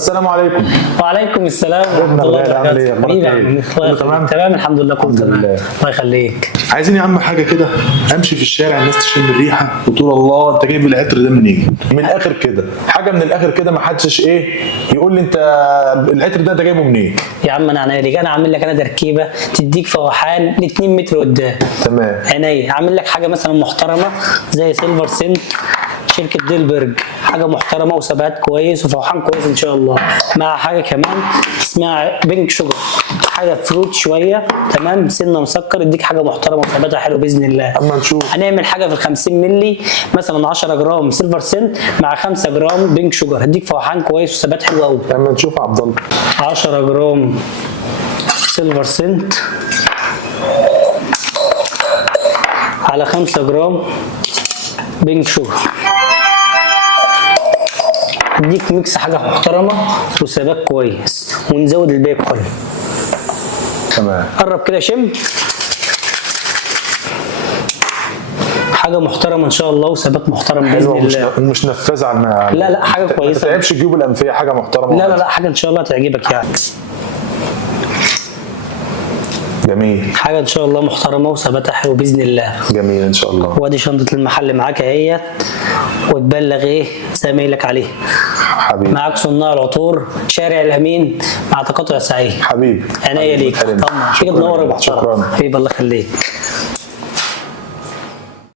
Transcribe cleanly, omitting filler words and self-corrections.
السلام عليكم. وعليكم السلام ورحمه الله وبركاته. حبيبي يا عم، كله تمام؟ تمام الحمد لله، كله تمام. الله يخليك. عايزين يا عم حاجه كده امشي في الشارع الناس تشم الريحه وتقول الله انت جايب العطر ده منين؟ من الاخر كده، حاجه من الاخر كده، ما حدش يقول لي انت العطر ده انت جايبه منين؟ يا عم انا عينيا ليك، انا عامل لك تركيبه تديك فوحان ل 2 متر قدام. تمام. عينيا عامل لك حاجه مثلا محترمه زي سيلفر سنت شركه ديلبرج، حاجه محترمه وثبات كويس وفوحان كويس ان شاء الله، مع حاجه كمان اسمها بينك شوجر، حاجه فروت شويه تمام، سنه مسكر، يديك حاجه محترمه وثباتها حلو باذن الله. اما نشوف. هنعمل حاجه في ال 50 مللي مثلا 10 جرام سيلفر سنت مع 5 جرام بينك شوجر، هديك فوحان كويس وثبات حلو قوي. اما نشوف يا عبد الله. 10 جرام سيلفر سنت على 5 جرام بينك شوجر، اديك ميكس حاجه محترمه وثبات كويس، ونزود الباقي كله. تمام. قرب كده شم، حاجه محترمه ان شاء الله وثبات محترم باذن الله. ومش نفاذه على لا لا حاجه كويسه، ما تتعبش الجيوب الانفيه، حاجه محترمه. لا لا لا حاجه ان شاء الله تعجبك يعني. جميل. حاجه ان شاء الله محترمه وثباتها حلو باذن الله. جميل ان شاء الله. وادي شنطه المحل معاك اهيت، وتبلغ زمايلك عليه. حبيبي. معاك صناع العطور شارع الامين مع تقاطع سعيد. حبيبي. عينيا ليك طبعا، تيجي تنور يا محترم. شكرا. حبيبي الله يخليك.